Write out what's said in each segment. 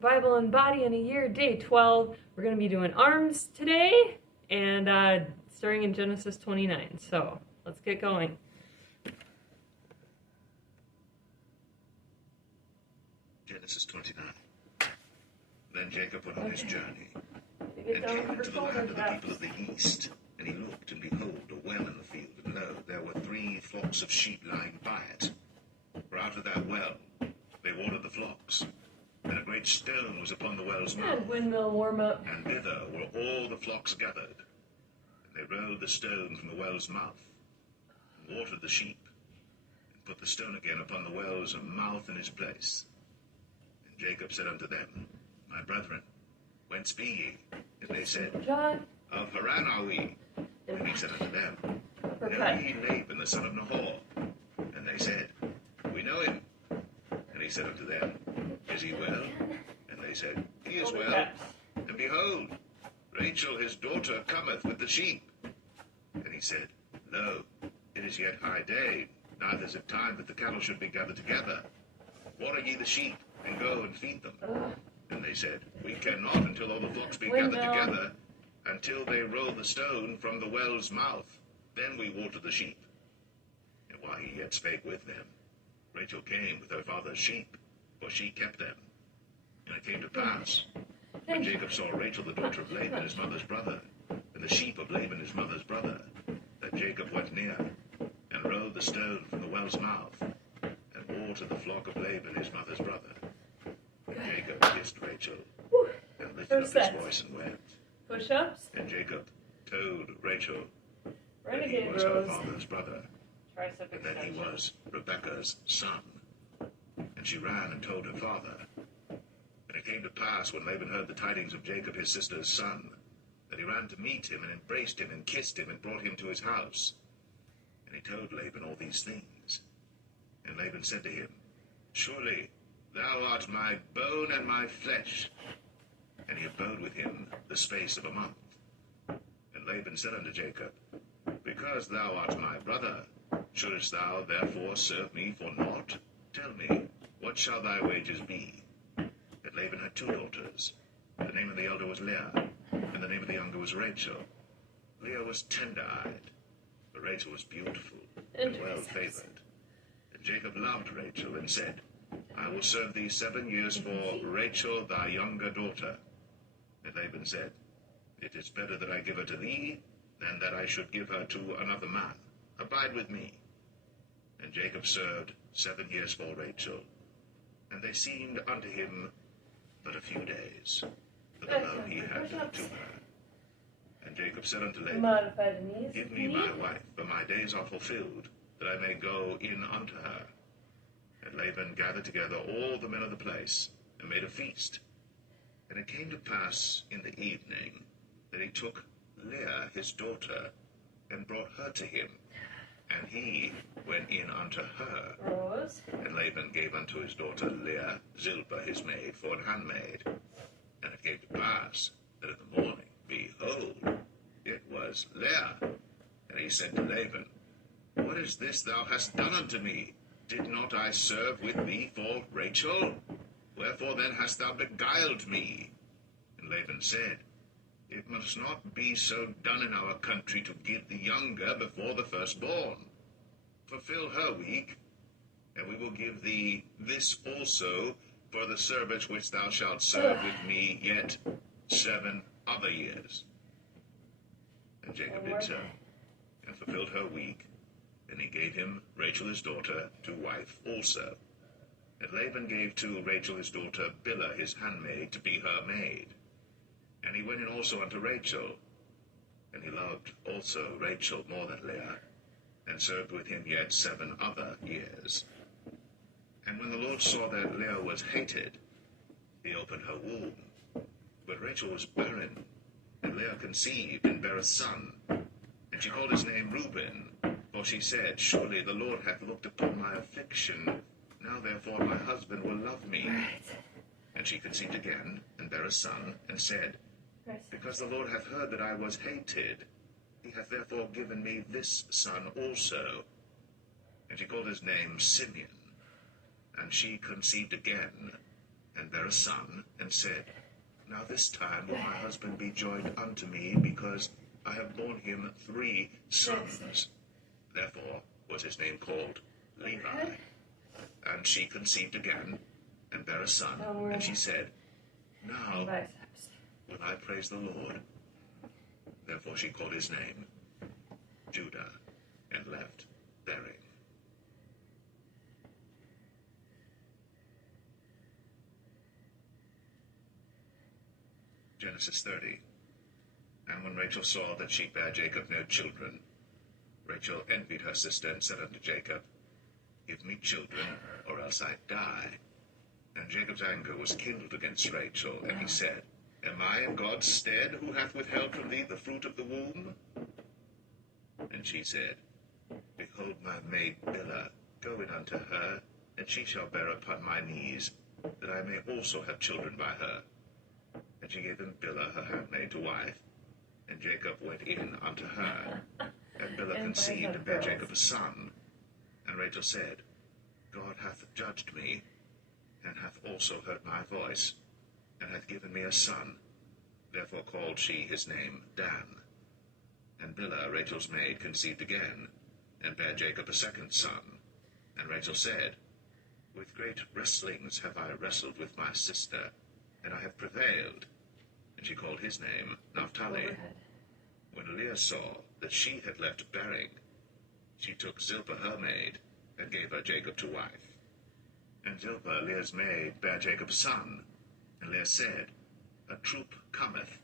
Bible and Body in a Year, Day 12. We're going to be doing arms today and starting in Genesis 29. So let's get going. Genesis 29. Then Jacob went on his journey and came into the land of the people of the east. And he looked, and behold, a well in the field, and lo, there were 3 flocks of sheep lying by it. For out of that well they watered the flocks. And a great stone was upon the well's mouth. And windmill warm up. And thither were all the flocks gathered. And they rolled the stone from the well's mouth, and watered the sheep, and put the stone again upon the well's mouth in his place. And Jacob said unto them, My brethren, whence be ye? And they said, John. Of Haran are we. And he said unto them, For Know cut. ye Laban the son of Nahor? And they said, We know him. And he said unto them, Is he well? And they said, He is well. And behold, Rachel his daughter cometh with the sheep. And he said, Lo, it is yet high day, neither is it time that the cattle should be gathered together. Water ye the sheep, and go and feed them. And they said, We cannot until all the flocks be gathered together, until they roll the stone from the well's mouth. Then we water the sheep. And while he yet spake with them, Rachel came with her father's sheep, for she kept them. And it came to pass, when Jacob saw Rachel the daughter of Laban his mother's brother, and the sheep of Laban his mother's brother, that Jacob went near, and rolled the stone from the well's mouth, and watered the flock of Laban his mother's brother. And Jacob kissed Rachel, and lifted up his voice and wept. Push-ups. And Jacob told Rachel that he Renegade was her rows. father's brother, Tricep and that he extension. was Rebekah's son. And she ran and told her father. And it came to pass, when Laban heard the tidings of Jacob his sister's son, that he ran to meet him, and embraced him, and kissed him, and brought him to his house. And he told Laban all these things. And Laban said to him, Surely thou art my bone and my flesh. And he abode with him the space of a month. And Laban said unto Jacob, Because thou art my brother, shouldest thou therefore serve me for naught? Tell me, what shall thy wages be? And Laban had 2 daughters. The name of the elder was Leah, and the name of the younger was Rachel. Leah was tender-eyed, but Rachel was beautiful and well-favored. And Jacob loved Rachel, and said, I will serve thee 7 years for Rachel thy younger daughter. And Laban said, It is better that I give her to thee, than that I should give her to another man. Abide with me. And Jacob served 7 years for Rachel, and they seemed unto him but a few days, for the love he had to her. And Jacob said unto Laban, Modified knees. Give me my wife, for my days are fulfilled, that I may go in unto her. And Laban gathered together all the men of the place, and made a feast. And it came to pass in the evening, that he took Leah his daughter, and brought her to him. And he went in unto her. Rows. And Laban gave unto his daughter Leah Zilpah his maid for an handmaid. And it came to pass, that in the morning, behold, it was Leah. And he said to Laban, What is this thou hast done unto me? Did not I serve with thee for Rachel? Wherefore then hast thou beguiled me? And Laban said, It must not be so done in our country to give the younger before the firstborn. Fulfill her week, and we will give thee this also for the service which thou shalt serve with me yet 7 other years. And Jacob did so, and fulfilled her week, and he gave him Rachel his daughter to wife also. And Laban gave to Rachel his daughter Bilhah his handmaid to be her maid. And he went in also unto Rachel, and he loved also Rachel more than Leah, and served with him yet 7 other years. And when the Lord saw that Leah was hated, he opened her womb. But Rachel was barren, and Leah conceived, and bare a son. And she called his name Reuben, for she said, Surely the Lord hath looked upon my affliction. Now therefore my husband will love me. And she conceived again, and bare a son, and said, Because the Lord hath heard that I was hated, he hath therefore given me this son also. And she called his name Simeon. And she conceived again, and bare a son, and said, Now this time will my husband be joined unto me, because I have borne him 3 sons. Therefore was his name called Levi. And she conceived again, and bare a son. And she said, Now Biceps. will I praise the Lord. Therefore she called his name Judah, and left bearing. Genesis 30. And when Rachel saw that she bare Jacob no children, Rachel envied her sister, and said unto Jacob, Give me children, or else I die. And Jacob's anger was kindled against Rachel, and he said, Am I in God's stead, who hath withheld from thee the fruit of the womb? And she said, Behold my maid Bilhah, go in unto her, and she shall bear upon my knees, that I may also have children by her. And she gave him Bilhah her handmaid to wife, and Jacob went in unto her. And Bilhah conceived and bare Jacob a son. And Rachel said, God hath judged me, and hath also heard my voice, and hath given me a son. Therefore called she his name Dan. And Bilhah, Rachel's maid, conceived again, and bare Jacob a second son. And Rachel said, With great wrestlings have I wrestled with my sister, and I have prevailed. And she called his name Naphtali. Overhead. When Leah saw that she had left bearing, she took Zilpah her maid, and gave her Jacob to wife. And Zilpah, Leah's maid, bare Jacob a son. And Leah said, A troop cometh.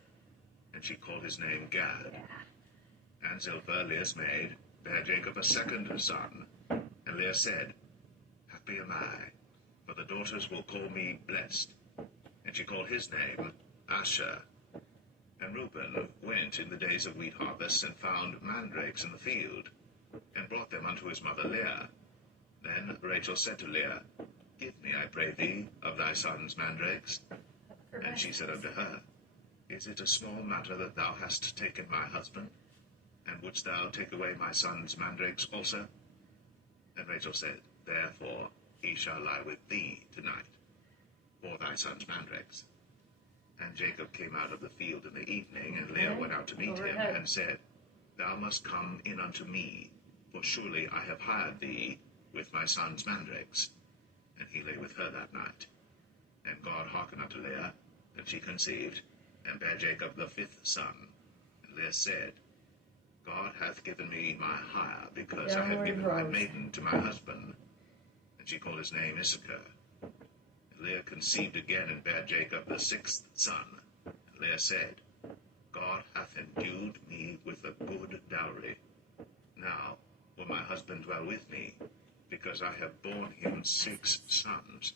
And she called his name Gad. And Zilpah, Leah's maid, bare Jacob a second son. And Leah said, Happy am I, for the daughters will call me blessed. And she called his name Asher. And Reuben went in the days of wheat harvest, and found mandrakes in the field, and brought them unto his mother Leah. Then Rachel said to Leah, Give me, I pray thee, of thy son's mandrakes. And she said unto her, Is it a small matter that thou hast taken my husband? And wouldst thou take away my son's mandrakes also? And Rachel said, Therefore he shall lie with thee tonight, for thy son's mandrakes. And Jacob came out of the field in the evening, and Leah went out to meet him, and said, Thou must come in unto me, for surely I have hired thee with my son's mandrakes. And he lay with her that night. And God hearkened unto Leah, and she conceived, and bare Jacob the 5th son. And Leah said, God hath given me my hire, because I have given my maiden to my husband. And she called his name Issachar. And Leah conceived again, and bare Jacob the 6th son. And Leah said, God hath endued me with a good dowry. Now will my husband dwell with me, because I have borne him 6 sons.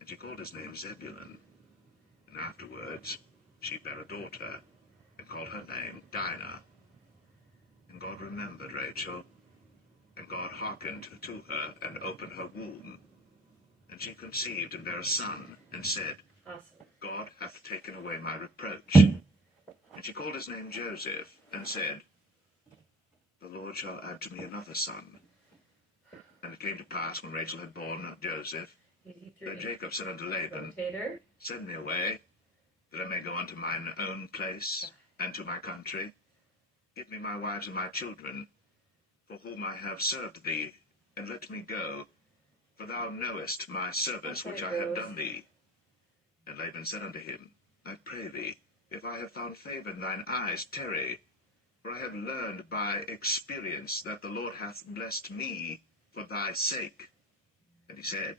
And she called his name Zebulun. And afterwards she bare a daughter, and called her name Dinah. And God remembered Rachel, and God hearkened to her, and opened her womb. And she conceived, and bare a son, and said, Awesome. God hath taken away my reproach. And she called his name Joseph, and said, The Lord shall add to me another son. And it came to pass, when Rachel had borne Joseph, 83. that Jacob said unto Laban, Rotator. Send me away, that I may go unto mine own place, and to my country. Give me my wives and my children, for whom I have served thee, and let me go, for thou knowest my service which I have done thee. And Laban said unto him, I pray thee, if I have found favor in thine eyes, tarry, for I have learned by experience that the Lord hath blessed me for thy sake. And he said,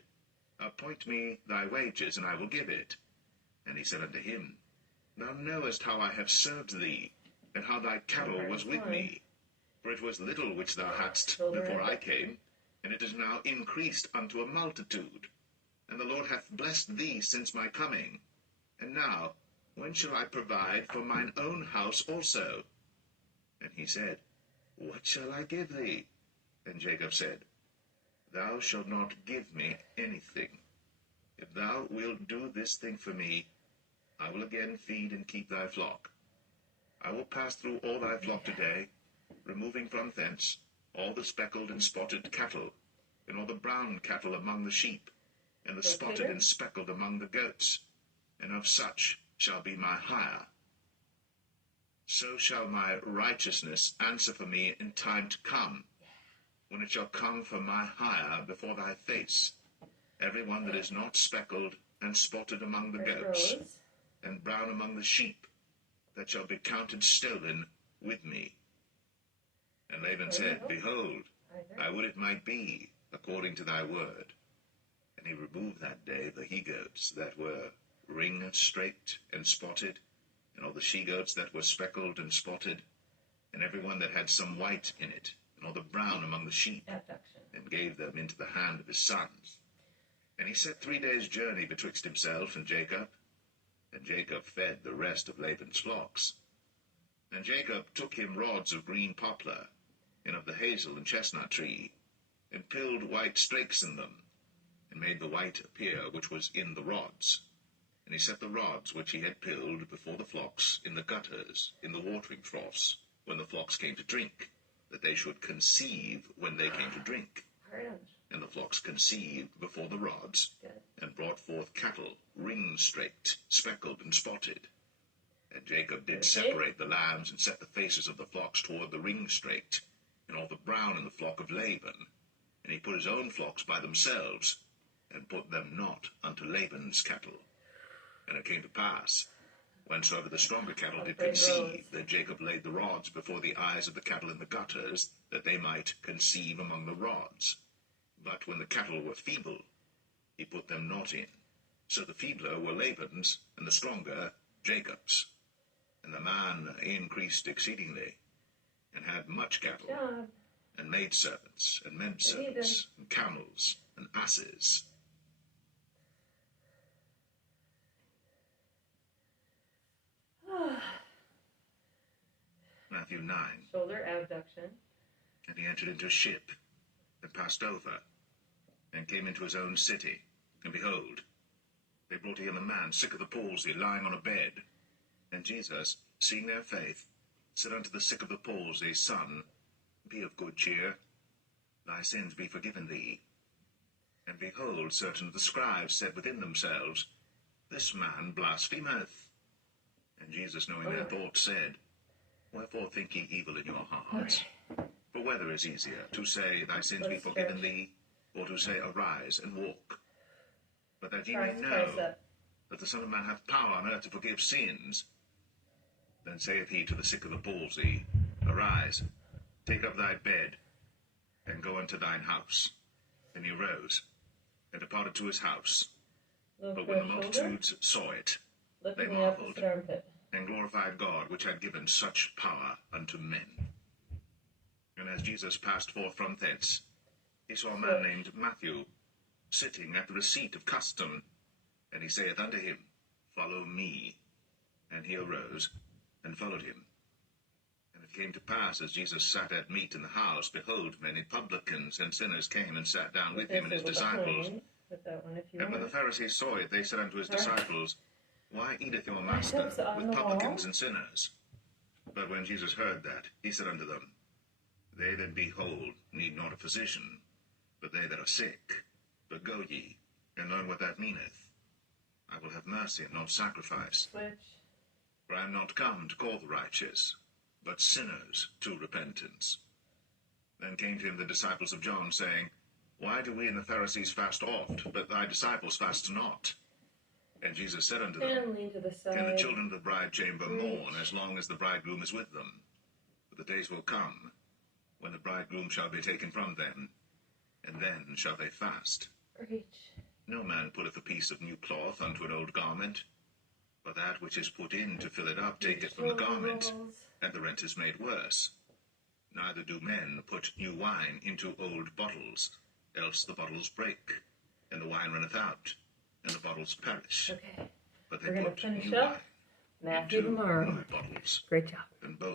Appoint me thy wages, and I will give it. And he said unto him, Thou knowest how I have served thee, and how thy cattle was with me. For it was little which thou hadst before I came, and it is now increased unto a multitude. And the Lord hath blessed thee since my coming. And now, when shall I provide for mine own house also? And he said, What shall I give thee? And Jacob said, Thou shalt not give me anything. If thou wilt do this thing for me, I will again feed and keep thy flock. I will pass through all thy flock today, removing from thence all the speckled and spotted cattle, and all the brown cattle among the sheep, and the spotted and speckled among the goats. and of such shall be my hire. So shall my righteousness answer for me in time to come, when it shall come for my hire before thy face. Every one that is not speckled and spotted among the goats, and brown among the sheep, that shall be counted stolen with me. And Laban said, Behold, I would it might be according to thy word. And he removed that day the he-goats that were ring-straked and spotted, and all the she-goats that were speckled and spotted, and every one that had some white in it, and all the brown among the sheep, and gave them into the hand of his sons. And he set 3 days' journey betwixt himself and Jacob fed the rest of Laban's flocks. And Jacob took him rods of green poplar, and of the hazel and chestnut tree, and pilled white strakes in them, and made the white appear which was in the rods. And he set the rods which he had pilled before the flocks in the gutters, in the watering troughs, when the flocks came to drink, that they should conceive when they came to drink. And the flocks conceived before the rods, and brought forth cattle, ring-straked, speckled, and spotted. And Jacob did separate the lambs, and set the faces of the flocks toward the ring-straked, and all the brown in the flock of Laban. And he put his own flocks by themselves, and put them not unto Laban's cattle. And it came to pass, whensoever the stronger cattle did conceive, that Jacob laid the rods before the eyes of the cattle in the gutters, that they might conceive among the rods. But when the cattle were feeble, he put them not in. So the feebler were Laban's, and the stronger Jacob's. And the man increased exceedingly, and had much cattle, and maidservants, and menservants, and camels, and asses. Matthew 9. Shoulder abduction. And he entered into a ship, and passed over, and came into his own city. And behold, they brought to him a man sick of the palsy, lying on a bed. And Jesus, seeing their faith, said unto the sick of the palsy, Son, be of good cheer, thy sins be forgiven thee. And behold, certain of the scribes said within themselves, This man blasphemeth. And Jesus, knowing their thoughts, said, Wherefore think ye evil in your hearts? For whether is easier, to say, Thy sins be forgiven thee, or to say, Arise and walk? But that ye may know that the Son of Man hath power on earth to forgive sins. Then saith he to the sick of the palsy, Arise, take up thy bed, and go unto thine house. And he arose, and departed to his house. But when the multitudes saw it, they marveled, and glorified God, which had given such power unto men. And as Jesus passed forth from thence, he saw a man named Matthew, sitting at the receipt of custom. And he saith unto him, Follow me. And he arose, and followed him. And it came to pass, as Jesus sat at meat in the house, behold, many publicans and sinners came and sat down with him and his disciples. And when the Pharisees saw it, they said unto his disciples, Why eateth your master with publicans and sinners? But when Jesus heard that, he said unto them, They that be whole need not a physician, but they that are sick. But go ye, and learn what that meaneth. I will have mercy and not sacrifice. For I am not come to call the righteous, but sinners to repentance. Then came to him the disciples of John, saying, Why do we and the Pharisees fast oft, but thy disciples fast not? And Jesus said unto them, Can the children of the bride chamber mourn as long as the bridegroom is with them? But the days will come, when the bridegroom shall be taken from them, and then shall they fast. No man putteth a piece of new cloth unto an old garment, but that which is put in to fill it up taketh from the garment, and the rent is made worse. Neither do men put new wine into old bottles, else the bottles break, and the wine runneth out, and the bottles perish. Okay. But they We're going put to finish new up wine Matthew into tomorrow. new bottles, Great job. and both